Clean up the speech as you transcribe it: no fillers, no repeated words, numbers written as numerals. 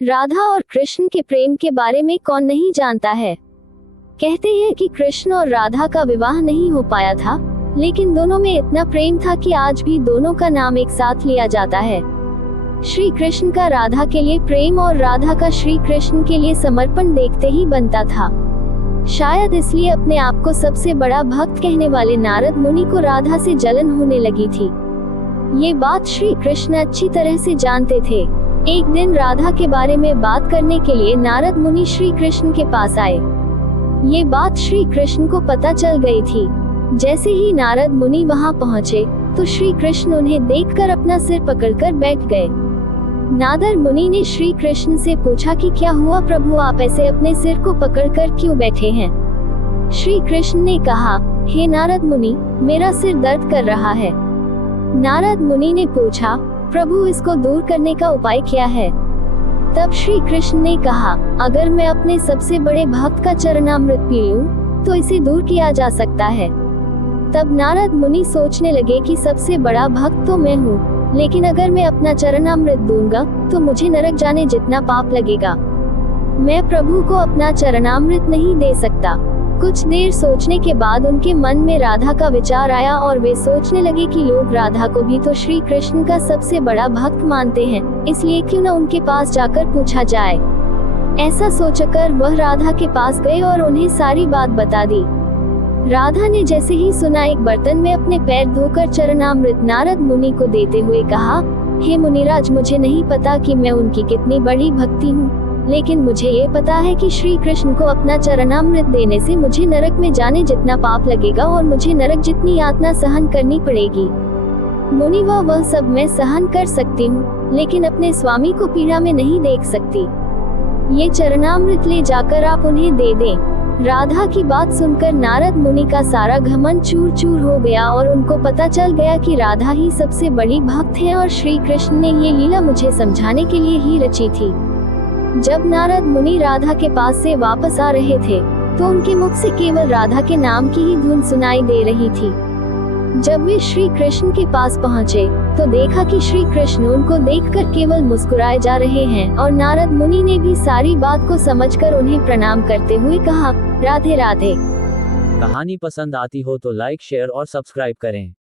राधा और कृष्ण के प्रेम के बारे में कौन नहीं जानता है। कहते हैं कि कृष्ण और राधा का विवाह नहीं हो पाया था, लेकिन दोनों में इतना प्रेम था कि आज भी दोनों का नाम एक साथ लिया जाता है। श्री कृष्ण का राधा के लिए प्रेम और राधा का श्री कृष्ण के लिए समर्पण देखते ही बनता था। शायद इसलिए अपने आप को सबसे बड़ा भक्त कहने वाले नारद मुनि को राधा से जलन होने लगी थी। ये बात श्री कृष्ण अच्छी तरह से जानते थे। एक दिन राधा के बारे में बात करने के लिए नारद मुनि श्री कृष्ण के पास आए। ये बात श्री कृष्ण को पता चल गई थी। जैसे ही नारद मुनि वहां पहुंचे, तो श्री कृष्ण उन्हें देखकर अपना सिर पकड़कर बैठ गए। नारद मुनि ने श्री कृष्ण से पूछा कि क्या हुआ प्रभु, आप ऐसे अपने सिर को पकड़कर क्यों बैठे हैं। श्री कृष्ण ने कहा, हे नारद मुनि, मेरा सिर दर्द कर रहा है। नारद मुनि ने पूछा, प्रभु इसको दूर करने का उपाय क्या है। तब श्री कृष्ण ने कहा, अगर मैं अपने सबसे बड़े भक्त का चरणामृत पी लूं, तो इसे दूर किया जा सकता है। तब नारद मुनि सोचने लगे कि सबसे बड़ा भक्त तो मैं हूँ, लेकिन अगर मैं अपना चरणामृत दूंगा तो मुझे नरक जाने जितना पाप लगेगा। मैं प्रभु को अपना चरणामृत नहीं दे सकता। कुछ देर सोचने के बाद उनके मन में राधा का विचार आया और वे सोचने लगे कि लोग राधा को भी तो श्री कृष्ण का सबसे बड़ा भक्त मानते हैं, इसलिए क्यों न उनके पास जाकर पूछा जाए। ऐसा सोचकर वह राधा के पास गए और उन्हें सारी बात बता दी। राधा ने जैसे ही सुना, एक बर्तन में अपने पैर धोकर चरणामृत नारद मुनि को देते हुए कहा, हे मुनिराज, मुझे नहीं पता कि मैं उनकी कितनी बड़ी भक्ति हूँ, लेकिन मुझे ये पता है कि श्री कृष्ण को अपना चरणामृत देने से मुझे नरक में जाने जितना पाप लगेगा और मुझे नरक जितनी यातना सहन करनी पड़ेगी। मुनि, वह सब मैं सहन कर सकती हूँ, लेकिन अपने स्वामी को पीड़ा में नहीं देख सकती। ये चरणामृत ले जाकर आप उन्हें दे दें। राधा की बात सुनकर नारद मुनि का सारा घमंड चूर चूर हो गया और उनको पता चल गया कि राधा ही सबसे बड़ी भक्त है और श्री कृष्ण ने ये लीला मुझे समझाने के लिए ही रची थी। जब नारद मुनि राधा के पास से वापस आ रहे थे, तो उनके मुख से केवल राधा के नाम की ही धुन सुनाई दे रही थी। जब वे श्री कृष्ण के पास पहुंचे, तो देखा कि श्री कृष्ण उनको देखकर केवल मुस्कुराए जा रहे हैं और नारद मुनि ने भी सारी बात को समझकर उन्हें प्रणाम करते हुए कहा, राधे राधे। कहानी पसंद आती हो तो लाइक, शेयर और सब्सक्राइब करें।